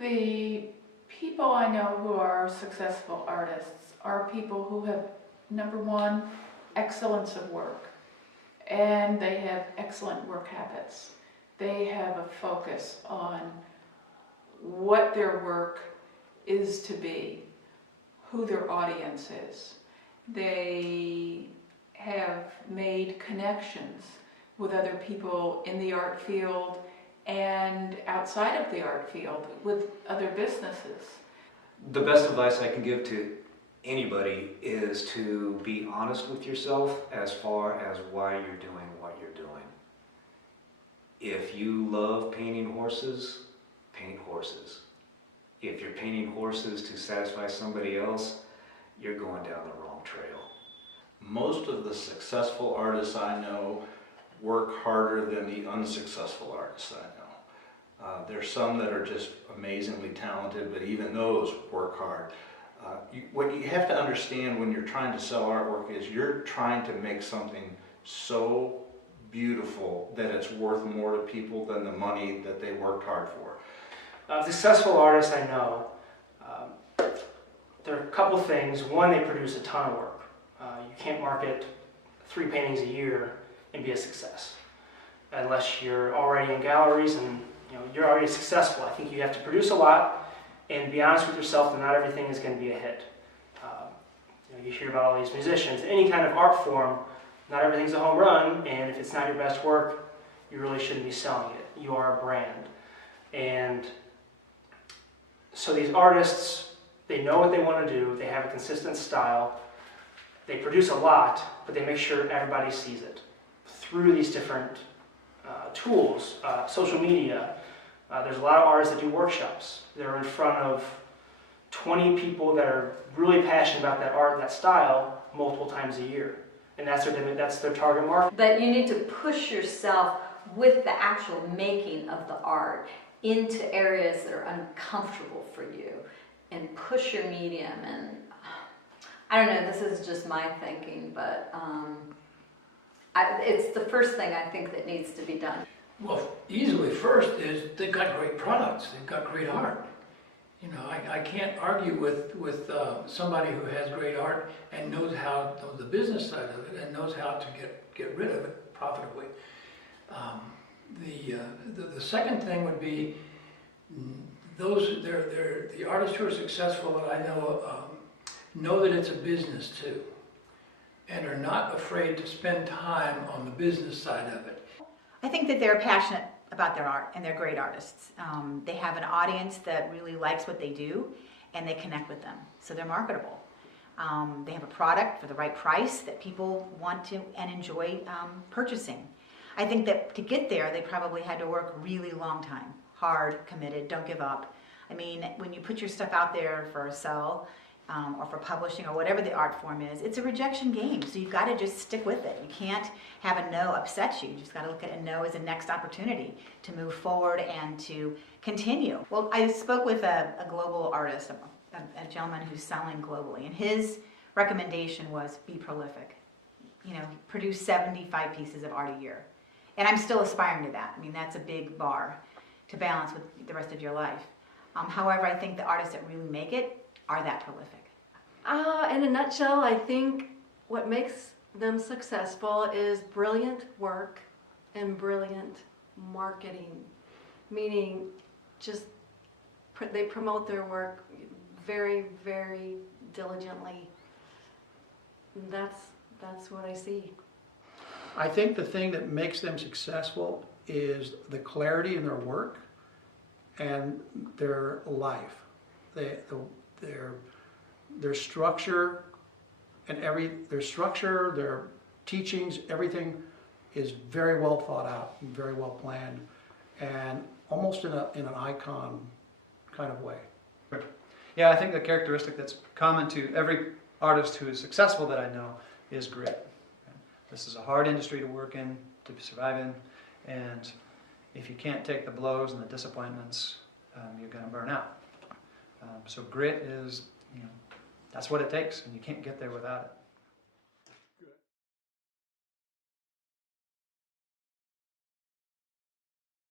The people I know who are successful artists are people who have, number one, excellence of work, and they have excellent work habits. They have a focus on what their work is to be, who their audience is. They have made connections with other people in the art field and outside of the art field with other businesses. The best advice I can give to anybody is to be honest with yourself as far as why you're doing what you're doing. If you love painting horses, paint horses. If you're painting horses to satisfy somebody else, you're going down the wrong trail. Most of the successful artists I know work harder than the unsuccessful artists I know. There's some that are just amazingly talented, but even those work hard. What you have to understand when you're trying to sell artwork is you're trying to make something so beautiful that it's worth more to people than the money that they worked hard for. Successful artists I know, there are a couple things. One, they produce a ton of work. You can't market 3 paintings a year and be a success unless you're already in galleries and you're already successful. I think you have to produce a lot and be honest with yourself that not everything is going to be a hit. You hear about all these musicians, any kind of art form, not everything's a home run, and if it's not your best work, you really shouldn't be selling it. You are a brand. And so these artists, they know what they want to do, they have a consistent style, they produce a lot, but they make sure everybody sees it through these different tools, social media. There's a lot of artists that do workshops. They're in front of 20 people that are really passionate about that art, that style, multiple times a year. And that's their target market. That you need to push yourself with the actual making of the art into areas that are uncomfortable for you and push your medium. And I don't know, this is just my thinking, but it's the first thing I think that needs to be done. Well, easily first is they've got great products, they've got great art. I can't argue with somebody who has great art and knows the business side of it and knows how to get rid of it profitably. The second thing would be the artists who are successful that I know that it's a business too, and are not afraid to spend time on the business side of it. I think that they're passionate about their art and they're great artists. They have an audience that really likes what they do and they connect with them, so they're marketable. They have a product for the right price that people want to and enjoy purchasing. I think that to get there, they probably had to work a really long time, hard, committed, don't give up. I mean, when you put your stuff out there for a sell, or for publishing or whatever the art form is, it's a rejection game. So you've got to just stick with it. You can't have a no upset you. You just got to look at a no as a next opportunity to move forward and to continue. Well, I spoke with a global artist, a gentleman who's selling globally, and his recommendation was be prolific. Produce 75 pieces of art a year. And I'm still aspiring to that. I mean, that's a big bar to balance with the rest of your life. However, I think the artists that really make it are that prolific. In a nutshell, I think what makes them successful is brilliant work and brilliant marketing, meaning just they promote their work very, very diligently. That's what I see. I think the thing that makes them successful is the clarity in their work and their life. Their structure and their teachings, everything is very well thought out and very well planned, and almost in an icon kind of way. Yeah, I think the characteristic that's common to every artist who is successful that I know is grit. This is a hard industry to work in, to survive in, and if you can't take the blows and the disappointments, you're going to burn out. So grit is, that's what it takes, and you can't get there without it.